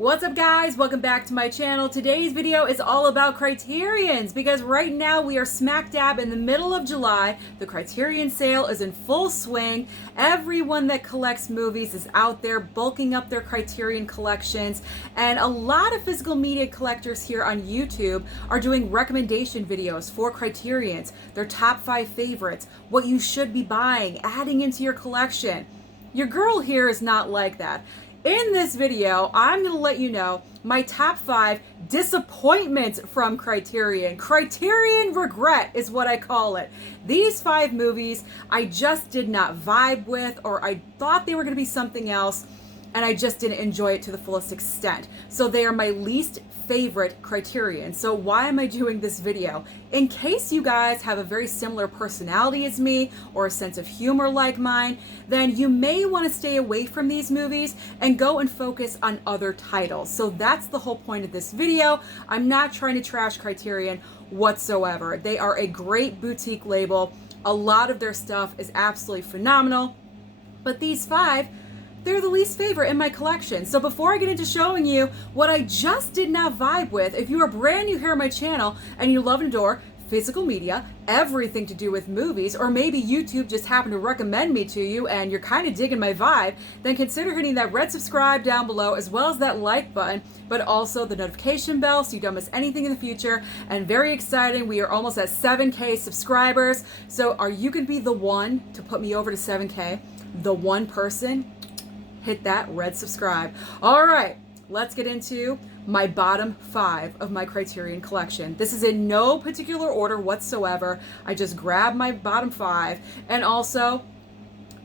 What's up guys? Welcome back to my channel. Today's video is all about Criterions because right now we are smack dab in the middle of July. The Criterion sale is in full swing. Everyone that collects movies is out there bulking up their Criterion collections, and a lot of physical media collectors here on YouTube are doing recommendation videos for Criterions, their top 5 favorites, what you should be buying, adding into your collection. Your girl here is not like that. In this video, I'm going to let you know my top 5 disappointments from Criterion. Criterion regret is what I call it. These 5 movies I just did not vibe with, or I thought they were going to be something else, and I just didn't enjoy it to the fullest extent. So they are my least favorite Criterion. So why am I doing this video? In case you guys have a very similar personality as me or a sense of humor like mine, then you may want to stay away from these movies and go and focus on other titles. So that's the whole point of this video. I'm not trying to trash Criterion whatsoever. They are a great boutique label. A lot of their stuff is absolutely phenomenal. But these 5, they're the least favorite in my collection. So before I get into showing you what I just did not vibe with, if you are brand new here on my channel and you love and adore physical media, everything to do with movies, or maybe YouTube just happened to recommend me to you and you're kind of digging my vibe, then consider hitting that red subscribe down below as well as that like button, but also the notification bell so you don't miss anything in the future. And very exciting, we are almost at 7K subscribers. So are you going to be the one to put me over to 7K? The one person? Hit that red subscribe. All right, let's get into my bottom 5 of my Criterion collection. This is in no particular order whatsoever. I just grabbed my bottom 5, and also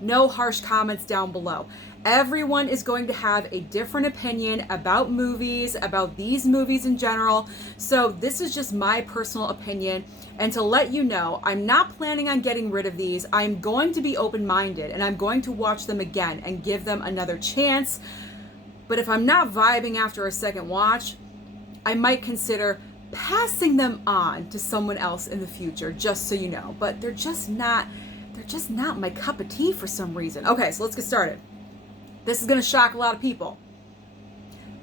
no harsh comments down below. Everyone is going to have a different opinion about movies, about these movies in general. So this is just my personal opinion. And to let you know, I'm not planning on getting rid of these. I'm going to be open-minded and I'm going to watch them again and give them another chance. But if I'm not vibing after a second watch, I might consider passing them on to someone else in the future, just so you know. But they're just not my cup of tea for some reason. Okay, so let's get started. This is going to shock a lot of people.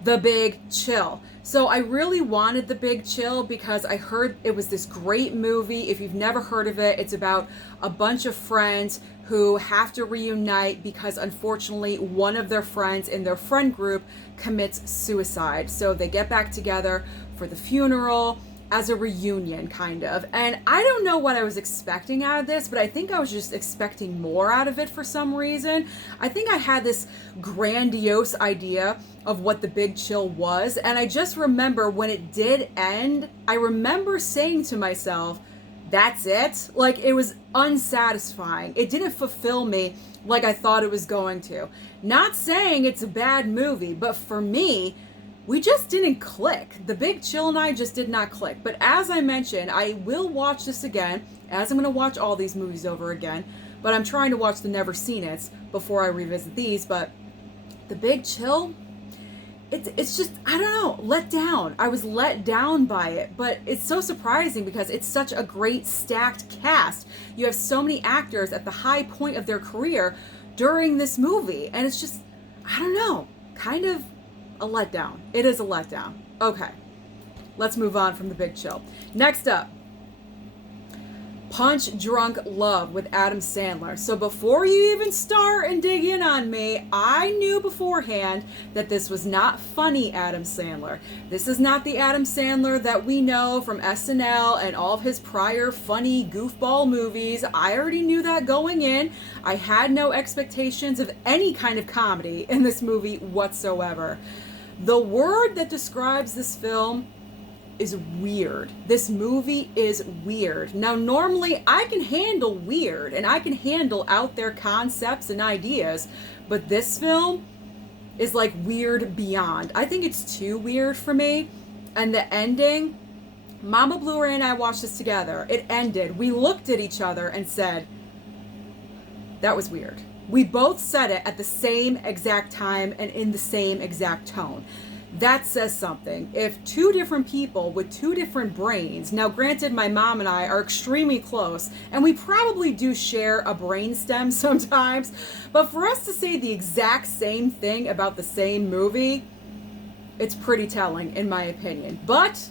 The Big Chill. So I really wanted The Big Chill because I heard it was this great movie. If you've never heard of it, it's about a bunch of friends who have to reunite because unfortunately one of their friends in their friend group commits suicide. So they get back together for the funeral as a reunion, kind of. And I don't know what I was expecting out of this, but I think I was just expecting more out of it for some reason. I think I had this grandiose idea of what The Big Chill was, and I just remember when it did end, I remember saying to myself, that's it? Like, it was unsatisfying. It didn't fulfill me like I thought it was going to. Not saying it's a bad movie, but for me, we just didn't click. The Big Chill and I just did not click. But as I mentioned, I will watch this again, as I'm going to watch all these movies over again. But I'm trying to watch the Never Seen It's before I revisit these. But The Big Chill, it's just, I don't know, let down. I was let down by it. But it's so surprising because it's such a great stacked cast. You have so many actors at the high point of their career during this movie. And it's just, I don't know, kind of a letdown. It is a letdown. Okay, let's move on from The Big Chill. Next up, Punch Drunk Love with Adam Sandler. So before you even start and dig in on me, I knew beforehand that this was not funny Adam Sandler. This is not the Adam Sandler that we know from SNL and all of his prior funny goofball movies. I already knew that going in. I had no expectations of any kind of comedy in this movie whatsoever. The word that describes this film is weird. This movie is weird. Now, normally I can handle weird and I can handle out there concepts and ideas, but this film is like weird beyond. I think it's too weird for me. And the ending, Mama Blu-ray and I watched this together. It ended. We looked at each other and said, that was weird. We both said it at the same exact time and in the same exact tone. That says something. If 2 different people with 2 different brains, now granted my mom and I are extremely close and we probably do share a brain stem sometimes, but for us to say the exact same thing about the same movie, It's pretty telling, in my opinion. But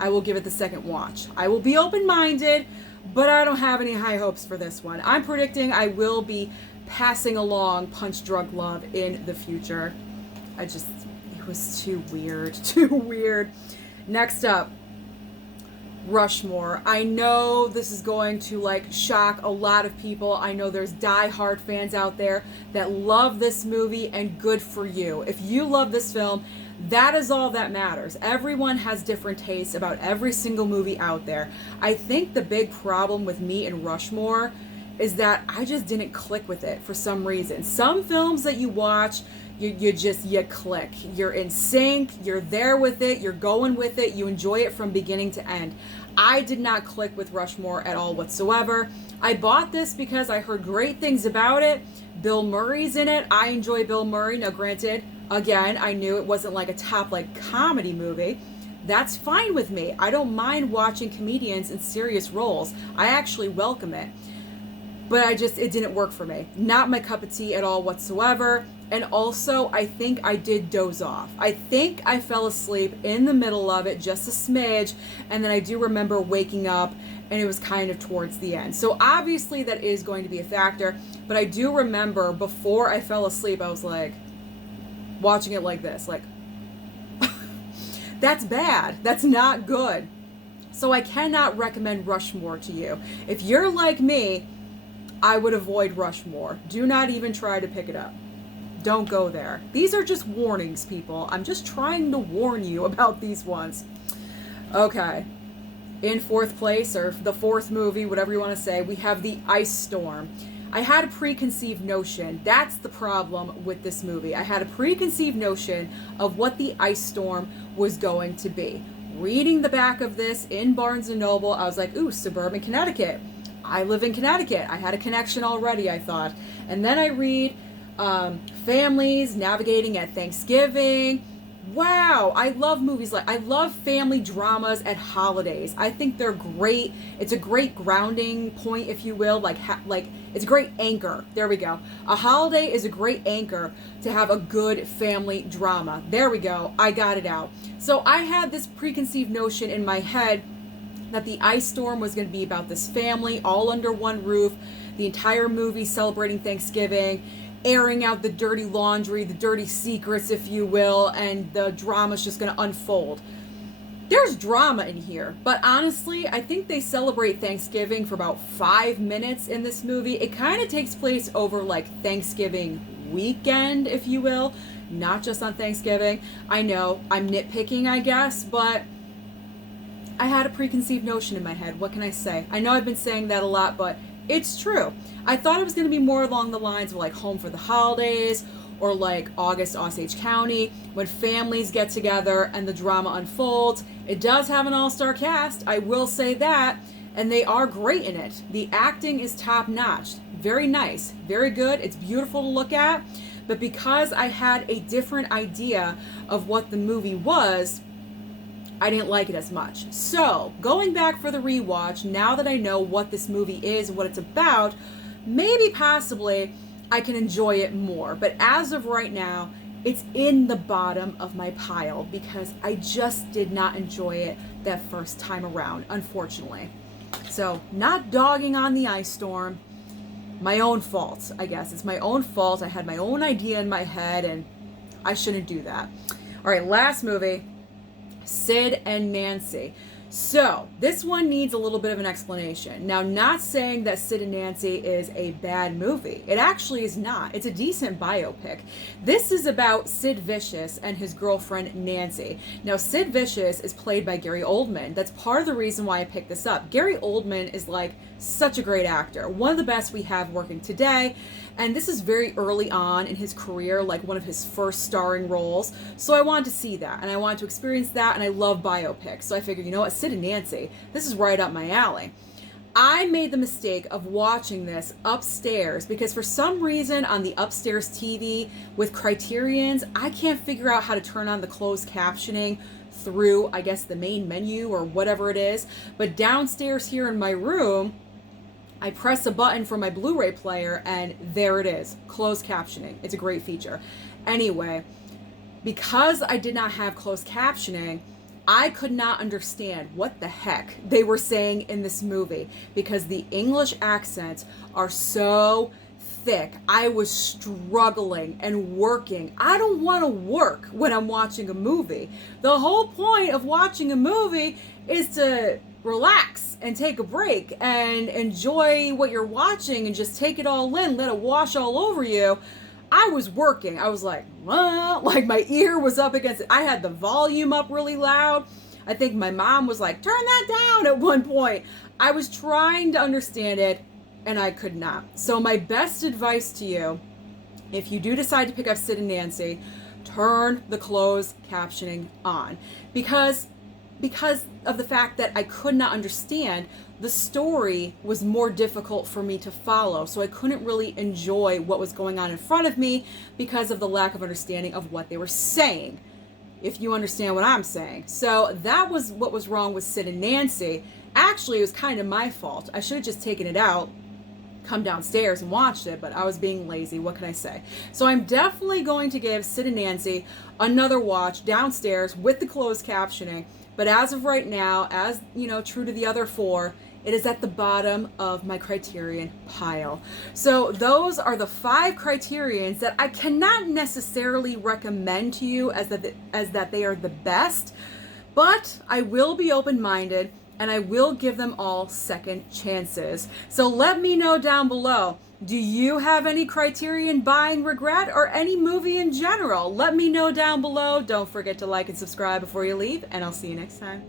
I will give it the second watch. I will be open-minded, but I don't have any high hopes for this one. I'm predicting I will be passing along Punch Drunk Love in the future. It was too weird. Too weird. Next up, Rushmore. I know this is going to like shock a lot of people. I know there's die-hard fans out there that love this movie, and good for you. If you love this film, that is all that matters. Everyone has different tastes about every single movie out there. I think the big problem with me and Rushmore is that I just didn't click with it for some reason. Some films that you watch, you click. You're in sync, you're there with it, you're going with it, you enjoy it from beginning to end. I did not click with Rushmore at all whatsoever. I bought this because I heard great things about it. Bill Murray's in it. I enjoy Bill Murray. Now granted, again, I knew it wasn't like a top like comedy movie. That's fine with me. I don't mind watching comedians in serious roles. I actually welcome it. But it didn't work for me. Not my cup of tea at all whatsoever. And also, I think I did doze off. I think I fell asleep in the middle of it, just a smidge, and then I do remember waking up, and it was kind of towards the end. So obviously that is going to be a factor, but I do remember before I fell asleep, I was like, watching it like this, like, that's bad. That's not good. So I cannot recommend Rushmore to you. If you're like me, I would avoid Rushmore. Do not even try to pick it up. Don't go there. These are just warnings, people. I'm just trying to warn you about these ones. Okay. In fourth place, or the fourth movie, whatever you want to say, we have The Ice Storm. I had a preconceived notion. That's the problem with this movie. I had a preconceived notion of what The Ice Storm was going to be. Reading the back of this in Barnes & Noble, I was like, ooh, suburban Connecticut. I live in Connecticut. I had a connection already, I thought. And then I read families navigating at Thanksgiving. Wow, I love movies I love family dramas at holidays. I think they're great. It's a great grounding point, if you will, like it's a great anchor. There we go. A holiday is a great anchor to have a good family drama. There we go. I got it out. So I had this preconceived notion in my head that The Ice Storm was going to be about this family all under one roof, the entire movie celebrating Thanksgiving, airing out the dirty laundry, the dirty secrets, if you will, and the drama's just going to unfold. There's drama in here, but honestly, I think they celebrate Thanksgiving for about 5 minutes in this movie. It kind of takes place over like Thanksgiving weekend, if you will, not just on Thanksgiving. I know, I'm nitpicking, I guess, but I had a preconceived notion in my head. What can I say? I know I've been saying that a lot, but it's true. I thought it was going to be more along the lines of like Home for the Holidays or like August Osage County, when families get together and the drama unfolds. It does have an all-star cast, I will say that, and they are great in it. The acting is top-notch. Very nice, very good. It's beautiful to look at, but because I had a different idea of what the movie was, I didn't like it as much. So, going back for the rewatch, now that I know what this movie is and what it's about, maybe possibly I can enjoy it more. But as of right now, it's in the bottom of my pile because I just did not enjoy it that first time around, unfortunately. So, not dogging on The Ice Storm. My own fault, I guess. It's my own fault. I had my own idea in my head and I shouldn't do that. All right, last movie. Sid and Nancy. So, this one needs a little bit of an explanation. Now, not saying that Sid and Nancy is a bad movie. It actually is not. It's a decent biopic. This is about Sid Vicious and his girlfriend, Nancy. Now, Sid Vicious is played by Gary Oldman. That's part of the reason why I picked this up. Gary Oldman is like such a great actor. One of the best we have working today. And this is very early on in his career, like one of his first starring roles. So I wanted to see that, and I wanted to experience that, and I love biopics. So I figured, you know what, Sid and Nancy, this is right up my alley. I made the mistake of watching this upstairs because for some reason on the upstairs TV with Criterions, I can't figure out how to turn on the closed captioning through, I guess, the main menu or whatever it is. But downstairs here in my room, I press a button for my Blu-ray player and there it is, closed captioning. It's a great feature. Anyway, because I did not have closed captioning, I could not understand what the heck they were saying in this movie because the English accents are so thick. I was struggling and working. I don't want to work when I'm watching a movie. The whole point of watching a movie is to relax and take a break and enjoy what you're watching and just take it all in, let it wash all over you. I was working. I was like my ear was up against it. I had the volume up really loud. I think my mom was like, turn that down at one point. I was trying to understand it and I could not. So my best advice to you, if you do decide to pick up Sid and Nancy, turn the closed captioning on because of the fact that I could not understand. The story was more difficult for me to follow, so I couldn't really enjoy what was going on in front of me because of the lack of understanding of what they were saying, if you understand what I'm saying. So that was what was wrong with Sid and Nancy. Actually, it was kind of my fault. I should have just taken it out, come downstairs and watched it, but I was being lazy. What can I say? So I'm definitely going to give Sid and Nancy another watch downstairs with the closed captioning. But as of right now, as you know, true to the other four, it is at the bottom of my Criterion pile. So those are the 5 Criterions that I cannot necessarily recommend to you as that they are the best, but I will be open-minded and I will give them all second chances. So let me know down below, do you have any Criterion buying regret or any movie in general? Let me know down below. Don't forget to like and subscribe before you leave, and I'll see you next time.